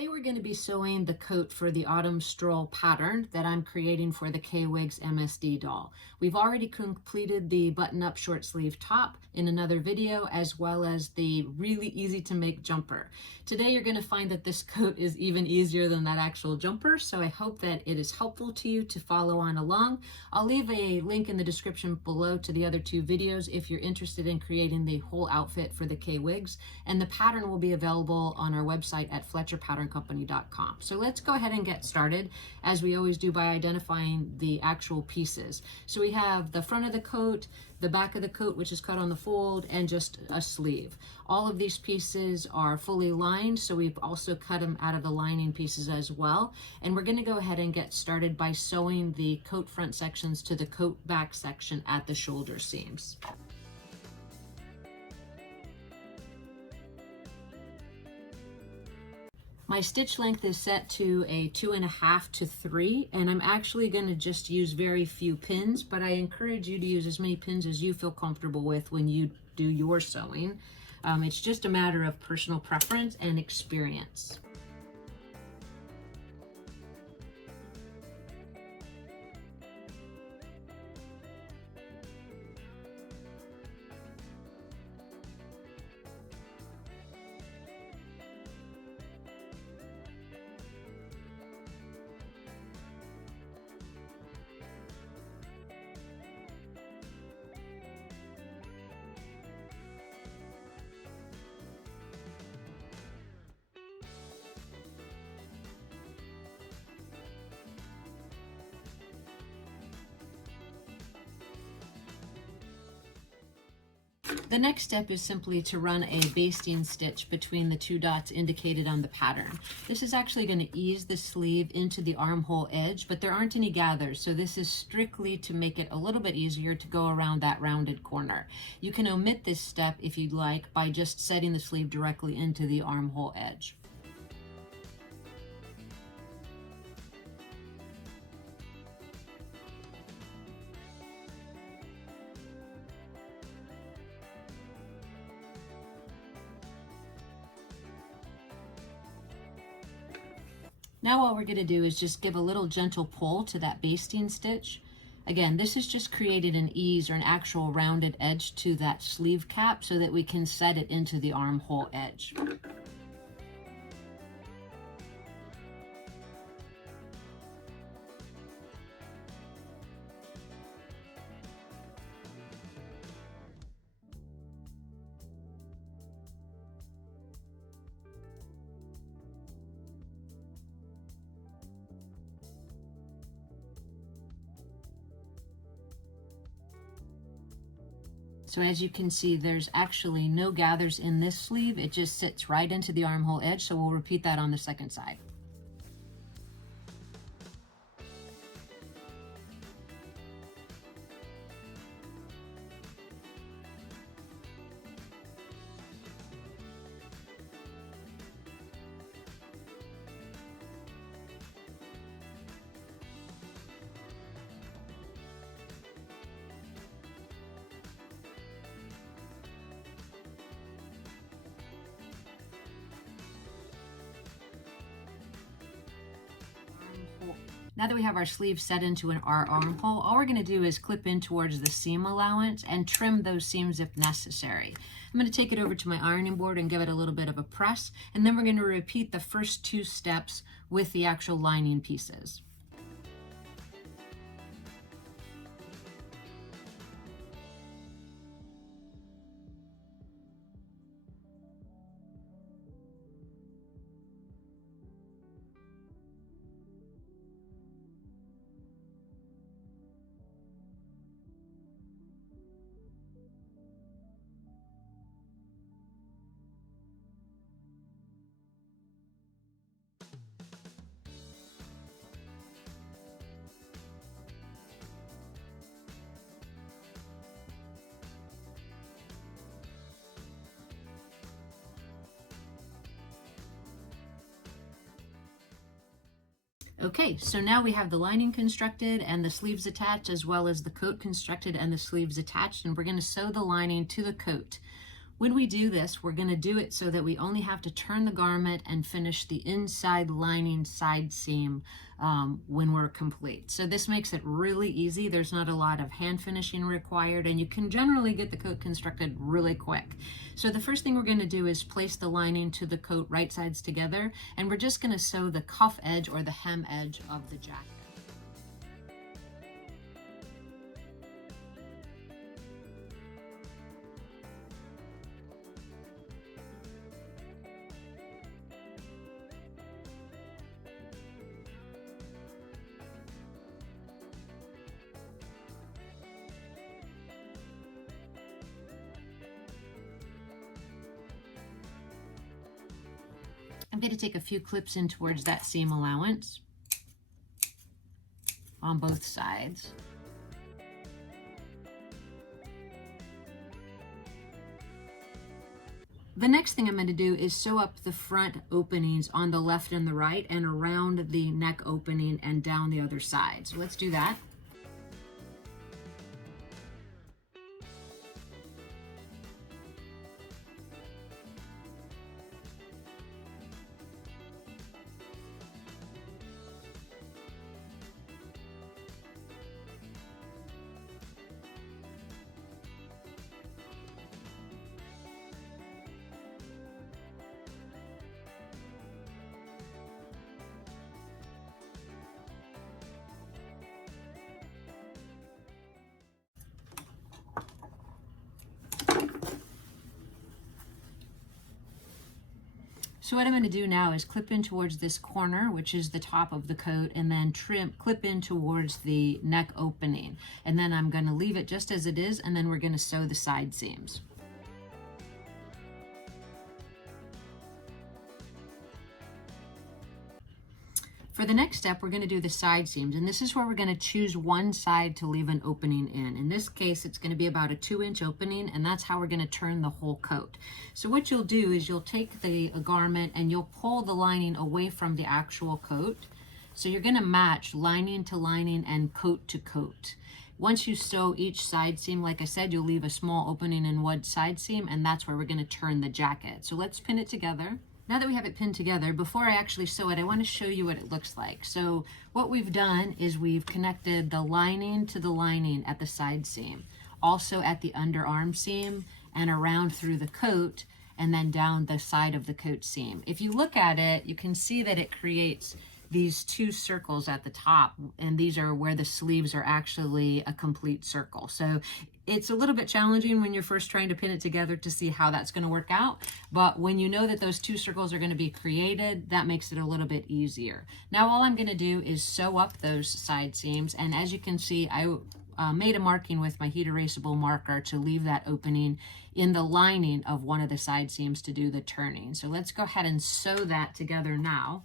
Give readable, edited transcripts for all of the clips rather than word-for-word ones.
Today we're going to be sewing the coat for the autumn stroll pattern that I'm creating for the K-Wigs MSD doll. We've already completed the button-up short sleeve top in another video, as well as the really easy to make jumper. Today you're going to find that this coat is even easier than that actual jumper, so I hope that it is helpful to you to follow on along. I'll leave a link in the description below to the other two videos if you're interested in creating the whole outfit for the K-Wigs, and the pattern will be available on our website at FletcherPatternCompany.com. So let's go ahead and get started, as we always do, by identifying the actual pieces. So we have the front of the coat, the back of the coat, which is cut on the fold, and just a sleeve. All of these pieces are fully lined, so we've also cut them out of the lining pieces as well. And we're going to go ahead and get started by sewing the coat front sections to the coat back section at the shoulder seams. My stitch length is set to a 2.5 to 3, and I'm actually going to just use very few pins, but I encourage you to use as many pins as you feel comfortable with when you do your sewing. It's just a matter of personal preference and experience. The next step is simply to run a basting stitch between the two dots indicated on the pattern. This is actually going to ease the sleeve into the armhole edge, but there aren't any gathers, so this is strictly to make it a little bit easier to go around that rounded corner. You can omit this step if you'd like by just setting the sleeve directly into the armhole edge. Now all we're going to do is just give a little gentle pull to that basting stitch. Again, this has just created an ease or an actual rounded edge to that sleeve cap so that we can set it into the armhole edge. So as you can see, there's actually no gathers in this sleeve. It just sits right into the armhole edge. So we'll repeat that on the second side. Now that we have our sleeve set into our armhole, all we're going to do is clip in towards the seam allowance and trim those seams if necessary. I'm going to take it over to my ironing board and give it a little bit of a press, and then we're going to repeat the first two steps with the actual lining pieces. Okay, so now we have the lining constructed and the sleeves attached, as well as the coat constructed and the sleeves attached, and we're going to sew the lining to the coat. When we do this, we're going to do it so that we only have to turn the garment and finish the inside lining side seam when we're complete. So this makes it really easy. There's not a lot of hand finishing required, and you can generally get the coat constructed really quick. So the first thing we're going to do is place the lining to the coat right sides together, and we're just going to sew the cuff edge or the hem edge of the jacket. I'm going to take a few clips in towards that seam allowance on both sides. The next thing I'm going to do is sew up the front openings on the left and the right and around the neck opening and down the other side. So let's do that. So what I'm going to do now is clip in towards this corner, which is the top of the coat, and then clip in towards the neck opening. And then I'm going to leave it just as it is, and then we're going to sew the side seams. For the next step, we're going to do the side seams, and this is where we're going to choose one side to leave an opening in. In this case, it's going to be about a 2-inch opening, and that's how we're going to turn the whole coat. So what you'll do is you'll take the garment and you'll pull the lining away from the actual coat. So you're going to match lining to lining and coat to coat. Once you sew each side seam, like I said, you'll leave a small opening in one side seam, and that's where we're going to turn the jacket. So let's pin it together. Now that we have it pinned together, before I actually sew it, I want to show you what it looks like. So what we've done is we've connected the lining to the lining at the side seam, also at the underarm seam, and around through the coat, and then down the side of the coat seam. If you look at it, you can see that it creates these 2 circles at the top, and these are where the sleeves are actually a complete circle. So it's a little bit challenging when you're first trying to pin it together to see how that's going to work out, but when you know that those 2 circles are going to be created, that makes it a little bit easier. Now all I'm going to do is sew up those side seams, and as you can see, I made a marking with my heat erasable marker to leave that opening in the lining of one of the side seams to do the turning. So let's go ahead and sew that together now.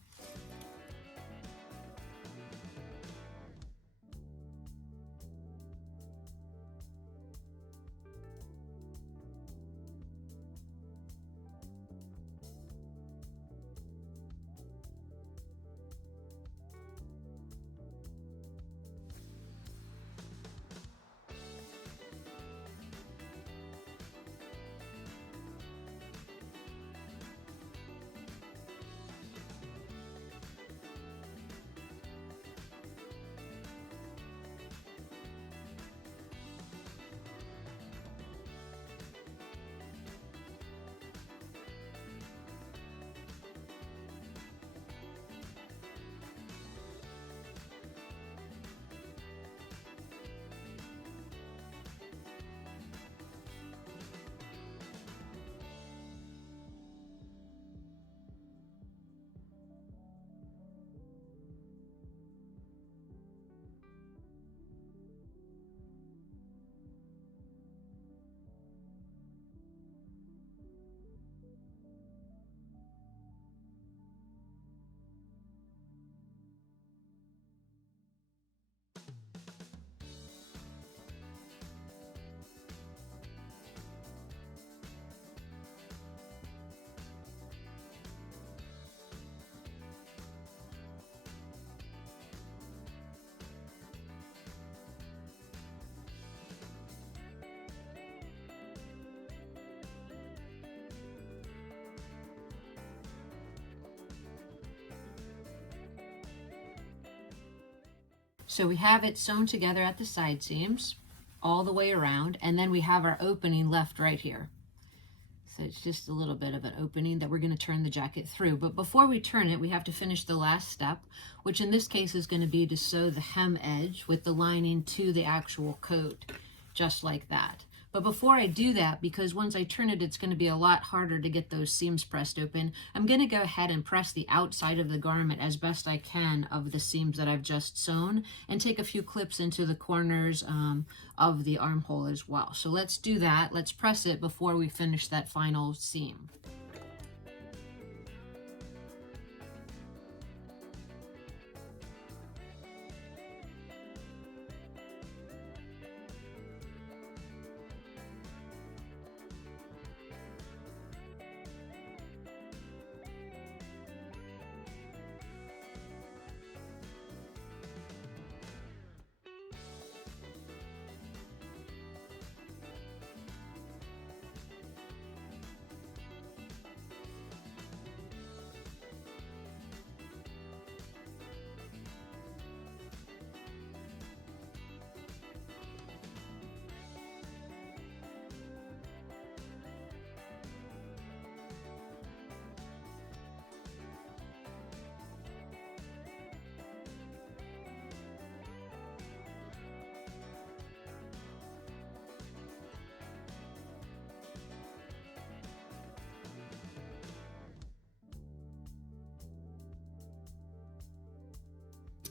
So we have it sewn together at the side seams all the way around, and then we have our opening left right here. So it's just a little bit of an opening that we're going to turn the jacket through. But before we turn it, we have to finish the last step, which in this case is going to be to sew the hem edge with the lining to the actual coat, just like that. But before I do that, because once I turn it, it's going to be a lot harder to get those seams pressed open, I'm going to go ahead and press the outside of the garment as best I can of the seams that I've just sewn, and take a few clips into the corners of the armhole as well. So let's do that. Let's press it before we finish that final seam.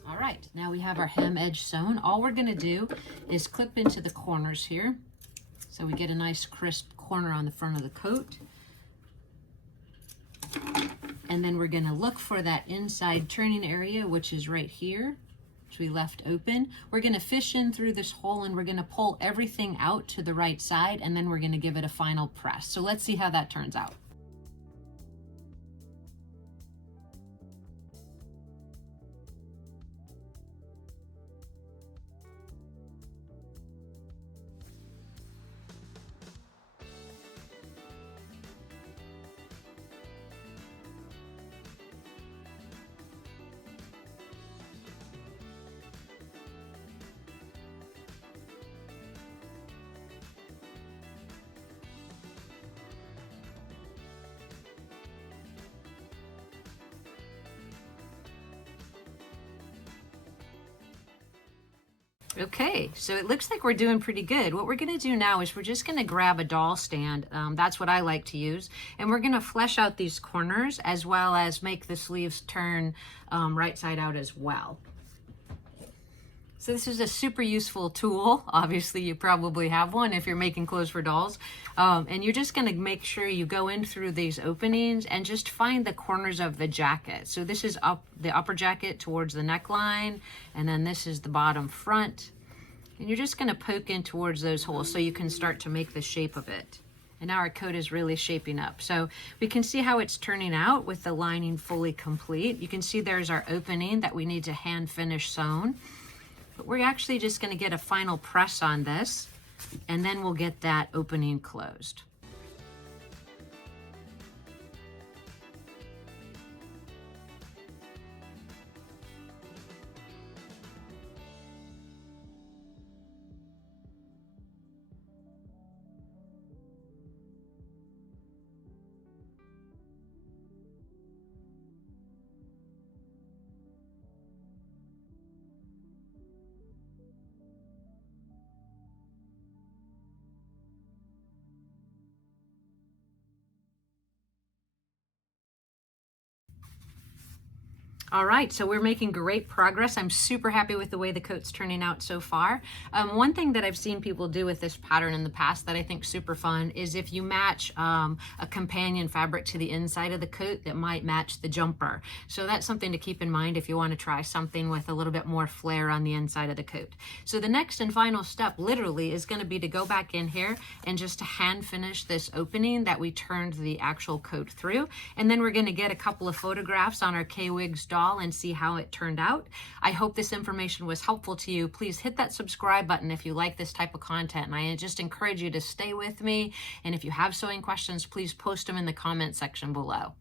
All right, now we have our hem edge sewn. All we're going to do is clip into the corners here, so we get a nice crisp corner on the front of the coat. And then we're going to look for that inside turning area, which is right here, which we left open. We're going to fish in through this hole, and we're going to pull everything out to the right side, and then we're going to give it a final press. So let's see how that turns out. Okay, so it looks like we're doing pretty good. What we're going to do now is we're just going to grab a doll stand. That's what I like to use. And we're going to flesh out these corners as well as make the sleeves turn right side out as well. So this is a super useful tool. Obviously, you probably have one if you're making clothes for dolls. And you're just going to make sure you go in through these openings and just find the corners of the jacket. So this is the upper jacket towards the neckline, and then this is the bottom front. And you're just going to poke in towards those holes so you can start to make the shape of it. And now our coat is really shaping up. So we can see how it's turning out with the lining fully complete. You can see there's our opening that we need to hand finish sewn. But we're actually just going to get a final press on this, and then we'll get that opening closed. All right, so we're making great progress. I'm super happy with the way the coat's turning out so far. One thing that I've seen people do with this pattern in the past that I think super fun is if you match a companion fabric to the inside of the coat that might match the jumper. So that's something to keep in mind if you want to try something with a little bit more flair on the inside of the coat. So the next and final step literally is going to be to go back in here and just to hand finish this opening that we turned the actual coat through. And then we're going to get a couple of photographs on our K-Wigs doll and see how it turned out. I hope this information was helpful to you. Please hit that subscribe button if you like this type of content, and I just encourage you to stay with me. And if you have sewing questions, please post them in the comment section below.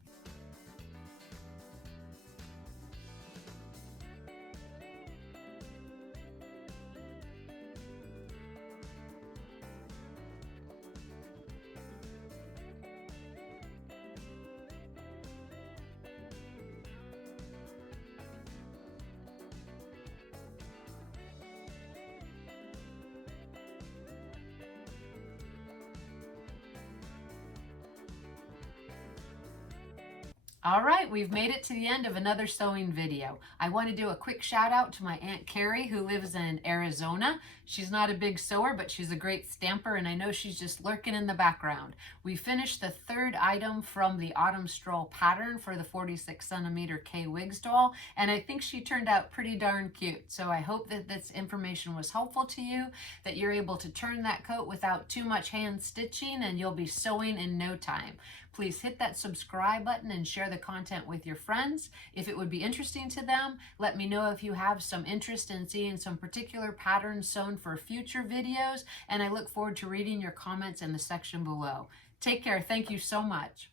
All right, we've made it to the end of another sewing video. I want to do a quick shout out to my Aunt Carrie who lives in Arizona. She's not a big sewer, but she's a great stamper, and I know she's just lurking in the background. We finished the third item from the Autumn Stroll pattern for the 46 centimeter K-Wigs doll, and I think she turned out pretty darn cute. So I hope that this information was helpful to you, that you're able to turn that coat without too much hand stitching, and you'll be sewing in no time. Please hit that subscribe button and share the content with your friends. If it would be interesting to them, let me know if you have some interest in seeing some particular patterns sewn for future videos, and I look forward to reading your comments in the section below. Take care. Thank you so much.